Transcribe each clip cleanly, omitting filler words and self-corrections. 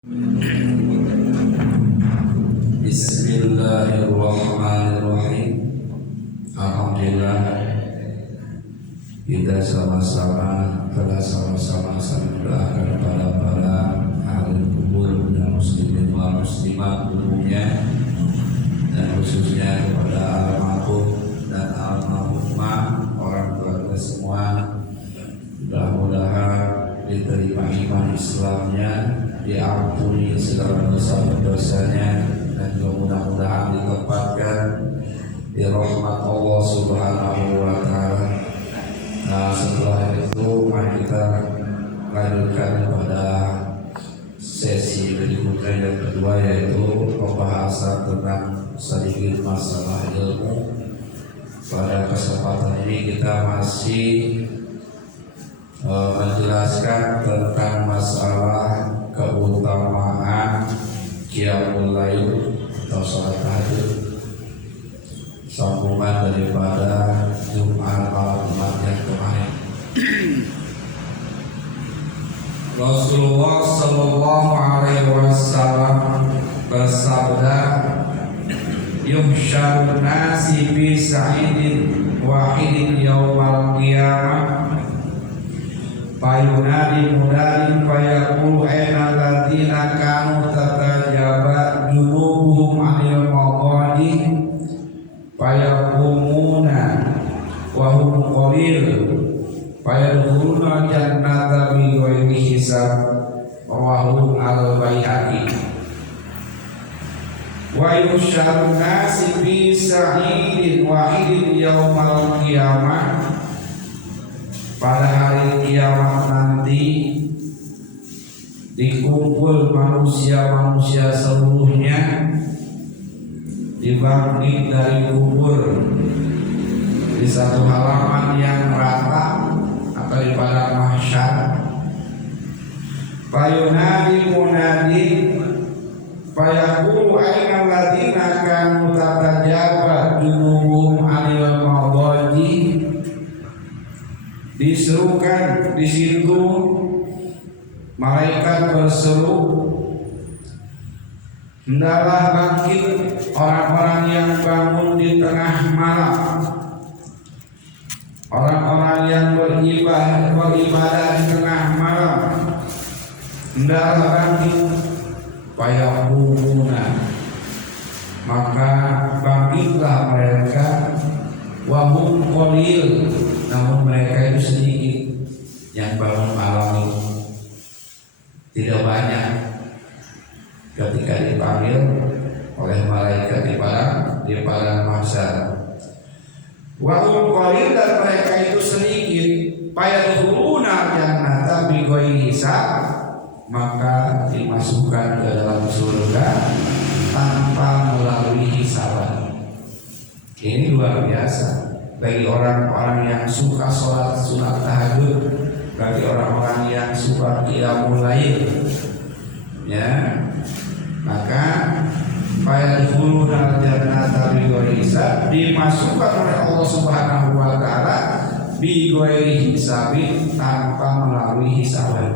Bismillahirrahmanirrahim. Alhamdulillah, kita sama-sama mendoakan para ahli kubur dan muslimin wal muslimat umumnya, dan khususnya kepada almarhum dan almarhumah orang tua kita semua. Mudah-mudahan diterima iman Islamnya, diampuni segala dosa-dosanya, dan juga mudah-mudahan ditempatkan di rahmat Allah Subhanahu wa Ta'ala. Nah, setelah itu mari kita lanjutkan pada sesi berikutnya yang kedua, yaitu pembahasan tentang sedikit masalah ilmu. Pada kesempatan ini kita masih menjelaskan tentang masalah keutamaan qiyamul lail atau salat tahajud, sambungan daripada Jumat malam yang kemarin. Rasulullah sallallahu alaihi wasallam bersabda, "Yuhsyarun nasi fi sa'idin wahidin yaumal qiyamah fayunadi munadin fayaqulu aina alladziina kanu tatajaba junubuhum 'anil maqadi fayaqumuna wa hum qalil fayadkhuluna jannata bi ghairi hisab." Rawahu al-Baihaqi. Wa yusyarun nasi fi sa'idin wahidin yaumal qiyamah, pada hari kiamat nanti dikumpul manusia-manusia seluruhnya, dibangkit dari kubur di satu halaman yang rata atau di padang mahsyar. Fayunadi munadi fayaqulu aina alladziina kanu tatajaba junubuhum 'anil mawadi. Diserukan di situ, malaikat berseru, hendaklah bangkit orang-orang yang bangun di tengah malam, orang-orang yang beribadah di tengah malam, hendaklah bangkit. Fayaqumuna, maka bangkitlah mereka, wa hum qalil, namun mereka itu sedikit yang bangun malam itu, tidak banyak. Ketika dipanggil oleh malaikat di padang mahsyar, wa hum qalil, dan mereka itu sedikit, fayadkhuluna jannata bi ghairi hisab, maka dimasukkan ke dalam surga tanpa melalui hisaban. Ini luar biasa bagi orang-orang yang suka sholat sunat tahajud, bagi orang-orang yang suka qiyamul lail, ya, maka fayadkhuluna jannata bi ghairi hisab, dimasukkan oleh Allah Subhanahu wa Ta'ala bi ghairi hisabin, tanpa melalui hisaban.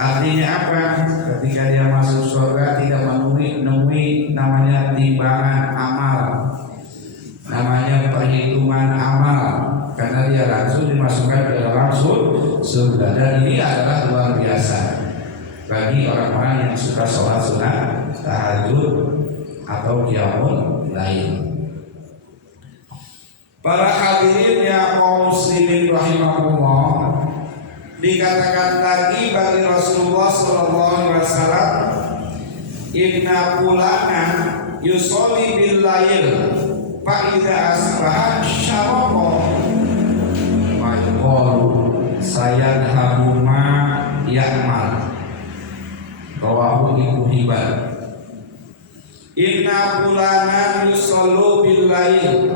Artinya apa? Ketika dia masuk surga tidak menemui namanya timbangan amal, namanya perhitungan amal, karena dia langsung dimasukkan ke dalam surga. Dan ini adalah luar biasa bagi orang-orang yang suka sholat sunat tahajud atau qiyamul lail. Para hadirin yang kaum muslimin rahimahullah, dikatakan lagi bagi Rasulullah sallallahu alaihi wasallam, inna fulana yusolli bil lail fa idza asbaha syaraqa wa yaqulu sayadhabu ma ya'mal. Rawahu Ibnu Hibban. Inna fulana yusollu bil lail,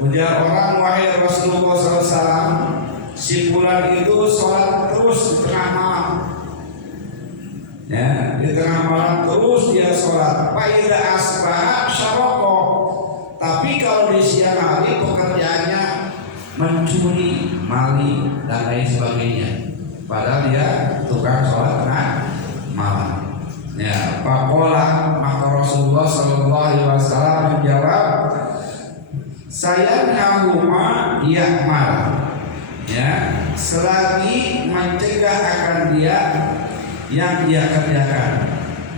ujar orang, wahai Rasulullah sallallahu alaihi wasallam, si fulan itu sholat terus di tengah malam, ya, di tengah malam terus dia sholat. Fa idza asbaha syaraqa, tapi kalau di siang hari pekerjaannya mencuri, maling dan lain sebagainya, padahal dia tukang sholat tengah malam. Faqala, maka Rasulullah sallallahu alaihi wasallam menjawab, saya nahuma ya'mal, ya, selagi mencegah akan dia yang dia kerjakan.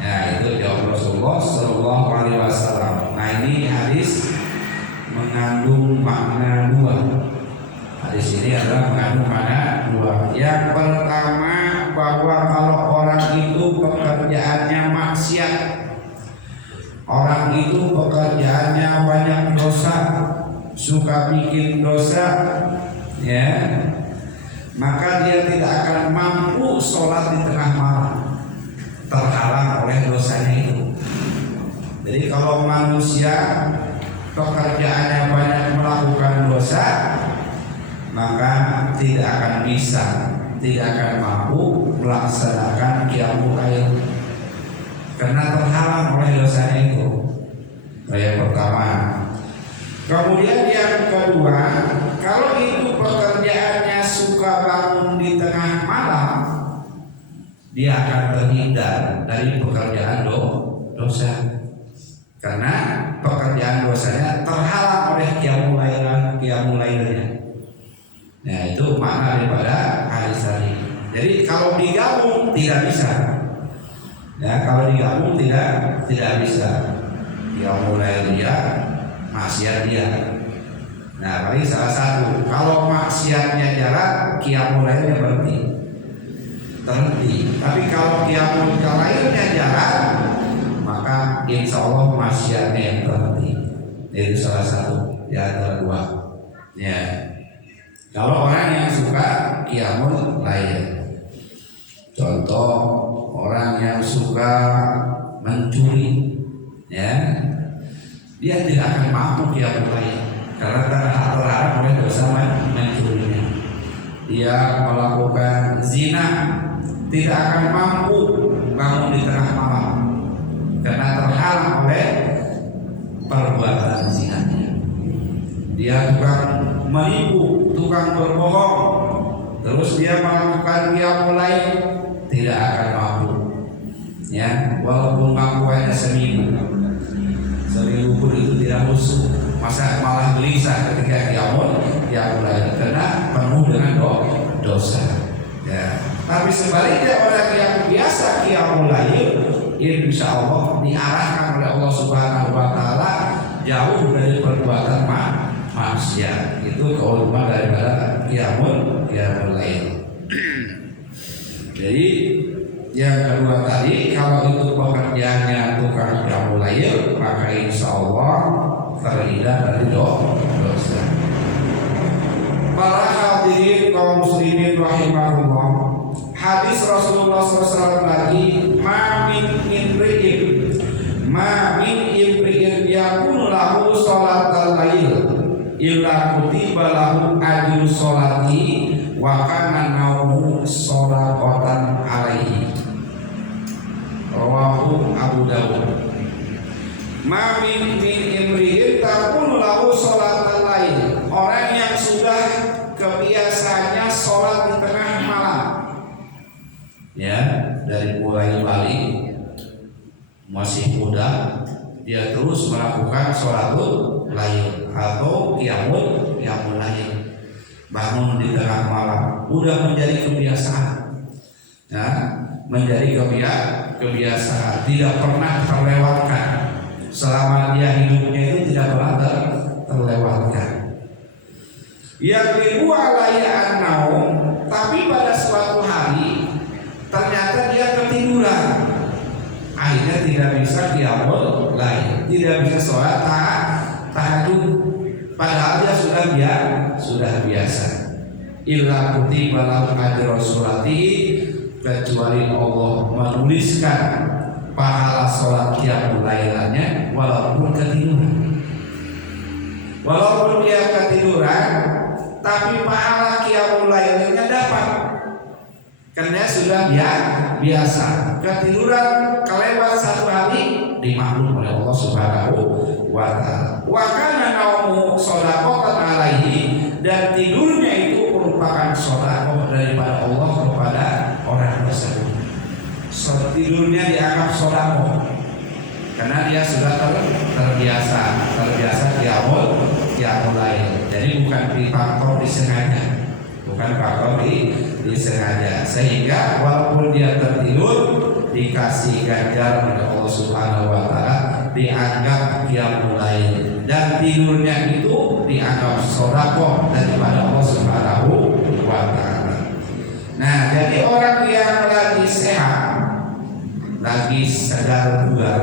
Ya, itu jawab Rasulullah sallallahu alaihi wasallam. Nah, ini hadis mengandung makna dua. Hadis ini adalah mengandung makna dua. Yang pertama, bahwa kalau orang itu pekerjaannya maksiat, orang itu pekerjaannya banyak dosa, suka bikin dosa, ya, maka dia tidak akan mampu sholat di tengah malam, terhalang oleh dosanya itu. Jadi kalau manusia pekerjaannya banyak melakukan dosa, maka tidak akan bisa, tidak akan mampu melaksanakan qiyamul lail karena terhalang oleh dosanya itu. Yang pertama. Kemudian yang kedua, kalau itu pekerjaannya suka bangun di tengah malam, dia akan terhindar dari pekerjaan dosa karena pekerjaan dosanya terhalang oleh qiyamul lailnya. Nah, itu makna daripada hadis tadi. Jadi kalau digabung tidak bisa. Ya, kalau digabung tidak bisa. Qiyamul lail dia, maksiat dia. Nah, paling salah satu. Kalau maksiatnya jalan, qiyamul lailnya berhenti. Tapi kalau qiyamul lailnya jalan, maka insya Allah maksiatnya yang berhenti. Itu salah satu di antara dua. Ya. Kalau orang yang suka qiyamul lail, contoh orang yang suka mencuri, ya, dia tidak akan mampu qiyamul lail karena terhalang oleh dosa mencurinya. Dia melakukan zina, tidak akan mampu bangun di tengah malam karena terhalang oleh perbuatan zinanya. Dia tukang menipu, tukang berbohong, terus dia melakukan qiyamul lail, tidak akan mampu. Ya, walaupun mampu hanya seminggu pun itu tidak musuh. Masa malah gelisah ketika qiyamul lail karena penuh dengan dosa. Ya. Tapi sebaliknya orang yang biasa qiyamul lail, insya Allah diarahkan oleh Allah Subhanahu Wa Taala jauh dari perbuatan maksiat. Itu keutamaan daripada qiyamul lail. Jadi yang kedua tadi, kalau itu pekerjaannya tukang qiyamul lail, maka insya Allah terhindar dari dosa. Para hadirin kaum muslimin rahimahullah, hadis Rasulullah SAW lagi, ma min imri'in yakunu lahu sholatal lail illa kutiba lahu ajru sholati wa kana naumu sholatan alaihi. Rawahu Abu Dawud. Ma min imri'in takunu lahu sholatal lail, orang yang sudah kebiasaannya sholat di tengah malam, ya, dari mulai balik masih muda dia terus melakukan sholatul lail atau qiyamul lail, bangun di tengah malam, udah menjadi kebiasaan, ya, menjadi kebiasaan, tidak pernah terlewatkan selama dia hidupnya itu, tidak pernah terlewatkan. Yang kedua layak naum, tapi pada suatu hari ternyata dia ketiduran, akhirnya tidak bisa qiyamul lail, tidak bisa sholat tahajud, padahal dia sudah biasa. Illa kutiba lahu ajru sholati, kecuali Allah menuliskan pahala sholat qiyamul lailnya walaupun ketiduran. Walaupun dia ketiduran, tapi pahala qiyamul lailnya dapat, karena sudah biasa. Ketiduran kelewat satu hari dimaklum oleh Allah Subhanahu Wa Taala. Wa kana naumu shadaqatan alaihi, dan tidurnya itu merupakan sedekah daripada Allah kepada orang tersebut. Tidurnya tidurnya dianggap sodako karena dia sudah terbiasa qiyamul lail. Jadi bukan faktor disengaja, disengaja, sehingga walaupun dia tertidur dikasih ganjar oleh Allah Subhanahu wa taala, dianggap qiyamul lail, dan tidurnya itu dianggap sedekah daripada Allah Subhanahu wa taala. Nah, jadi orang yang lagi sehat, lagi segar bugar,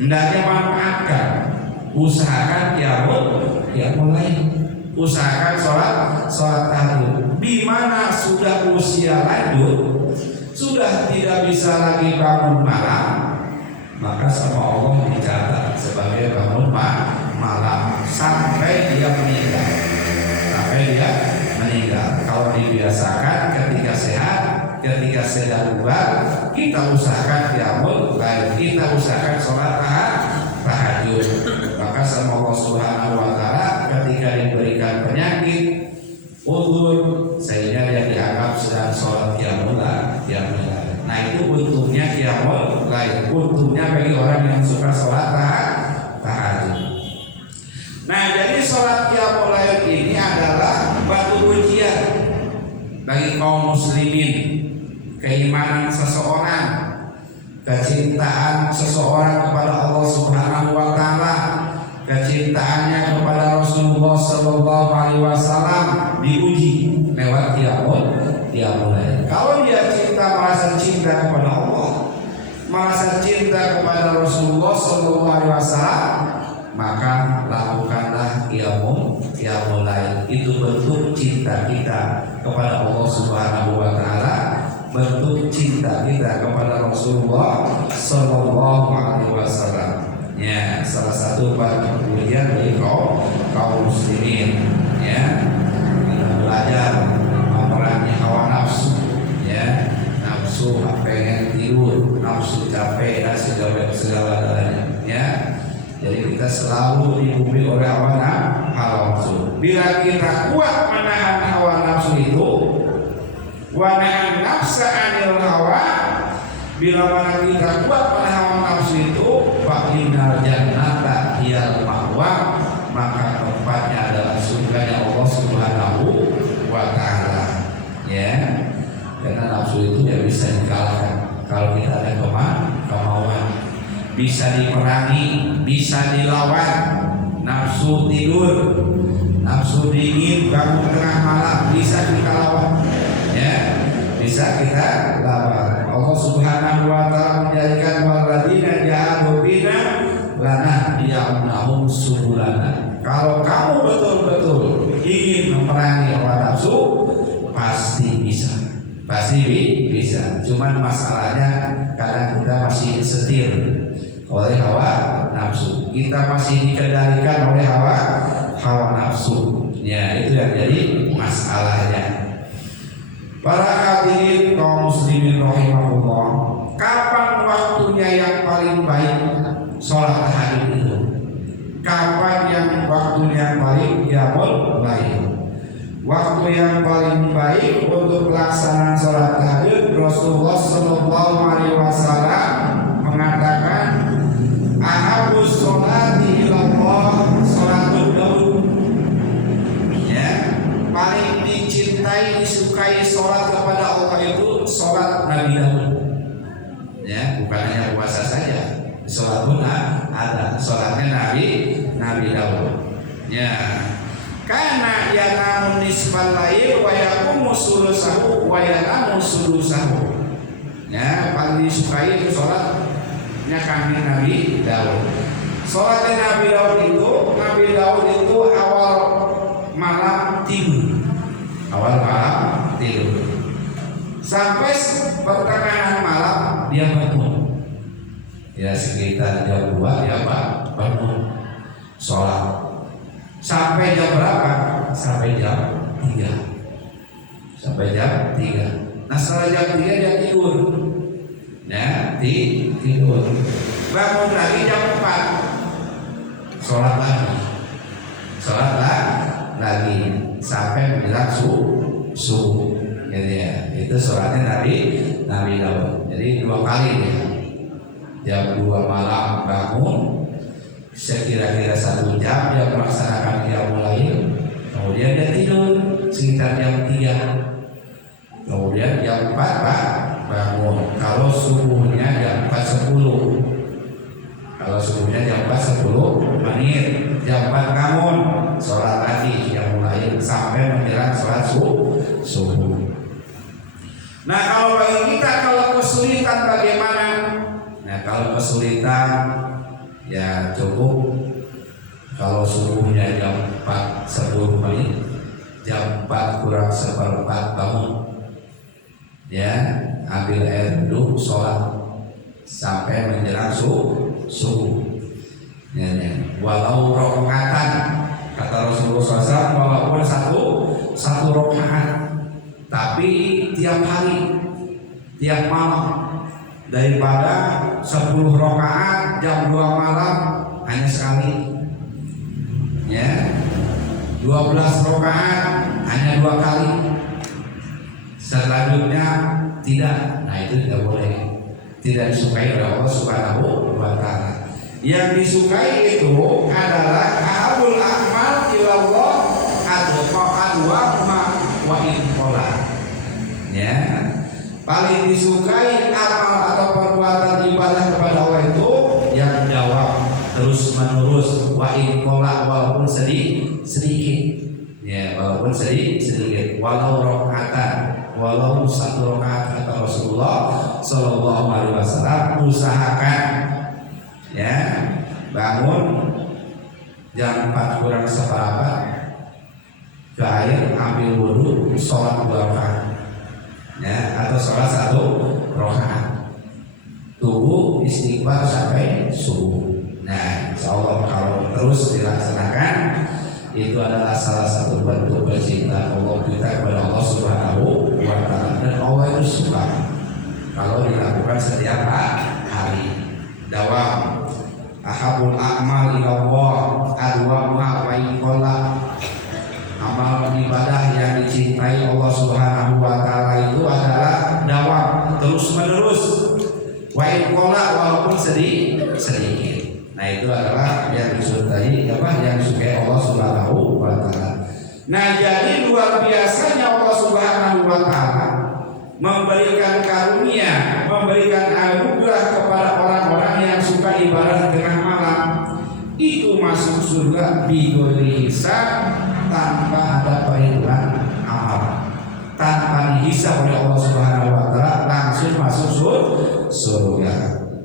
hendaknya manfaatkan, usahakan qiyamul lail, usahakan sholat tahajud. Di mana sudah usia lanjut, sudah tidak bisa lagi bangun malam, maka sama Allah dicatat sebagai bangun malam sampai dia meninggal. Kalau dibiasakan ketika sehat, ketika sedang bugar, kita usahakan qiyamul lail, kita usahakan sholat tahajud. Maka sama Allah Subhanahu wa taala ketika diberikan penyakit udur, sehingga dia dianggap sedang sholat qiyamul lail. Nah, itu untungnya qiyamul lail, untungnya bagi orang yang suka sholat tahajud. Nah, jadi sholat qiyamul lail ini adalah batu ujian bagi kaum muslimin. Keimanan seseorang, kecintaan seseorang kepada Allah Subhanahu wa taala, kecintaannya kepada Rasulullah sallallahu alaihi wasallam diuji lewat qiyamul lail. Kalau dia merasa cinta kepada Allah, merasa cinta kepada Rasulullah sallallahu alaihi wasallam, maka lakukanlah qiyamul lail. Itu bentuk cinta kita kepada Allah Subhanahu wa taala, bentuk cinta kita kepada Rasulullah sallallahu alaihi wasallam. Ya, salah satu bentuk ujian bagi kaum muslimin, ya. Kita belajar memerangi hawa nafsu, ya. Nafsu pengen tidur, nafsu capek dan segala-galanya, ya. Jadi kita selalu dihubungi oleh hawa nafsu. Bila kita kuat menahan hawa nafsu itu, wa nahan nafsa anil hawa, bila mana kita kuat menahan hawa nafsu itu, fa innal jannata hiyal ma'wa, maka tempatnya adalah surganya Allah Subhanahu wa taala. Ya. Karena nafsu itu ya bisa dikalahkan kalau kita ada kemauan. Bisa diperangi, bisa dilawan. Nafsu tidur, nafsu dingin bangun tengah malam, bisa kita lawan, ya, bisa kita lawan. Allah Subhanahu wa taala menjadikan waladina jahadu bina lanahdiyannahum subulana. Kalau kamu betul-betul ingin memerangi hawa nafsu, pasti bisa. Cuman masalahnya kadang kita masih setir oleh hawa nafsu, kita masih dikendalikan oleh hawa nafsu. Ya, itu yang jadi masalahnya. Para hadirin kaum muslimin rahimahullah, kapan waktunya yang paling baik sholat tahajud itu? Kapan yang waktunya yang paling qiyamul lail? Waktu yang paling baik untuk pelaksanaan sholat tahajud, Rasulullah sallallahu alaihi wasallam mengatakan, ahabus sholati ilallah sholatul daud. Ya, paling dicintai, disukai sholat kepada Allah itu sholat Nabi Daud. Ya, bukan hanya puasa saja, sholat pun ada, sholatnya Nabi Daud. Ya, karena yanamu nisfal lail wa yaqumu sulusahu wa yanamu sulusahu. Ya, paling disukai itu sholatnya kami Nabi Daud. Sholatnya Nabi Daud itu awal malam tidur, sampai pertengahan malam dia bangun. Ya, sekitar jam 2 dia bangun sholat. Sampai jam berapa? Sampai jam 3. Nah, setelah jam 3 dia tidur. Ya, tidur. Bangun lagi jam 4. Sholat lagi sampai menjelang subuh. Jadi ya, itu sholatnya Nabi Daud. Jadi 2 kali ya. Jam 2 malam bangun, sekira-kira 1 jam dia melaksanakan qiyamul lail. Kemudian dia tidur sekitar jam 3. Kemudian jam 4 Pak bangun. Kalau subuhnya jam 4.10. Kalau subuhnya jam 4.10 menit. Jam 4 bangun, sholat lagi qiyamul lail sampai menjelang sholat subuh. Nah, kalau bagi kita kalau kesulitan bagaimana? Nah, kalau kesulitan ya cukup kalau subuhnya jam 4.10 menit, jam 4 kurang 1/4 bangun. Ya, ambil air duduk sholat sampai menjelang subuh. Ya. Walau rakaatan, kata Rasulullah SAW, walaupun satu rakaat, tapi tiap hari, tiap malam, daripada 10 rakaat jam 2 malam hanya sekali. Ya, 12 rakaat hanya 2 kali. Selanjutnya tidak. Nah, itu tidak boleh. Tidak disukai oleh Allah Subhanahu wa Ta'ala. Yang disukai itu adalah ahabul a'mal ilallah wa in qala. Ya. Paling disukai amal atau perbuatan ibadah kepada Allah itu yang jawab terus menerus wa in qala, walaupun sedikit. Ya, walaupun sedikit. Walau rakaatan, walau 1 rakaat, kata Rasulullah Sallallahu Alaihi Wasallam, usahakan ya bangun jam 4 kurang 1/4 ke air, ambil wudhu, sholat 2 rakaat ya, atau sholat 1 rakaat, tunggu istighfar sampai subuh. Nah, insyaallah kalau terus dilaksanakan itu adalah salah satu bentuk cinta Allah kita kepada Allah Subhanahu wa Ta'ala, dan Allah itu suka kalau dilakukan setiap hari. Dawam ahabul a'mal ilallah adwamuha wa in qalla. Amal ibadah yang dicintai Allah Subhanahu wa Ta'ala itu adalah dawam, terus menerus, wa in qalla, walaupun sedikit. Nah, itu adalah yang disukai yang disukai Allah Subhanahu wa Ta'ala. Nah, jadi luar biasanya Allah Subhanahu wa Ta'ala memberikan karunia, memberikan anugerah kepada orang-orang yang suka ibadah tengah malam. Itu masuk surga bighairi hisab, tanpa ada perhitungan amal, tanpa dihisab oleh Allah Subhanahu wa Ta'ala, langsung masuk surga.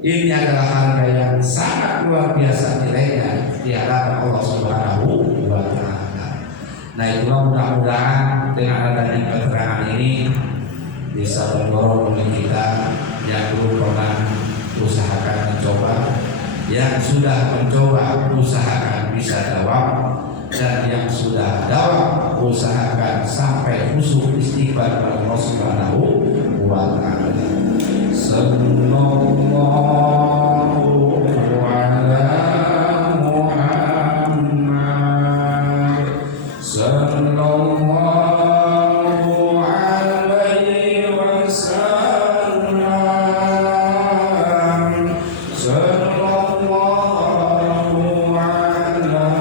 Ini adalah harga yang sangat luar biasa nilainya di hadapan Allah Subhanahu wa Ta'ala. Nah, itulah mudah-mudahan dengan adanya keterangan ini bisa mendorong kita yang belum pernah usahakan mencoba, yang sudah mencoba usahakan bisa dawam, dan yang sudah dawam usahakan sampai khusyuk istighfar kepada Allah Subhanahu wa Ta'ala. Sallallahu ala Muhammad, sallallahu alaihi wasallam, sallallahu ala Muhammad,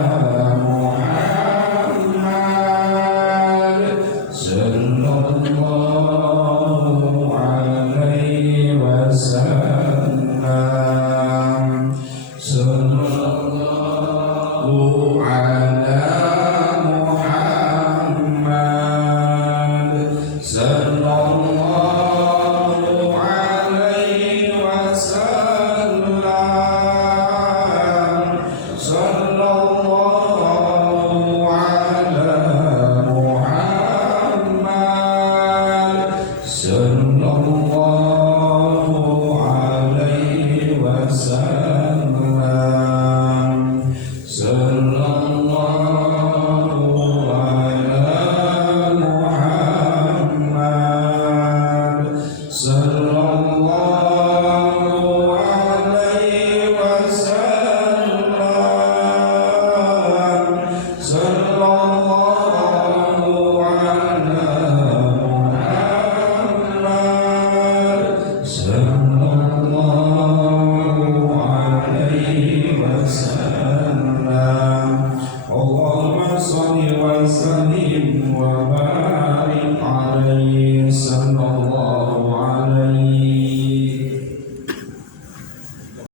sallallahu alaihi wasallam. Ibrahim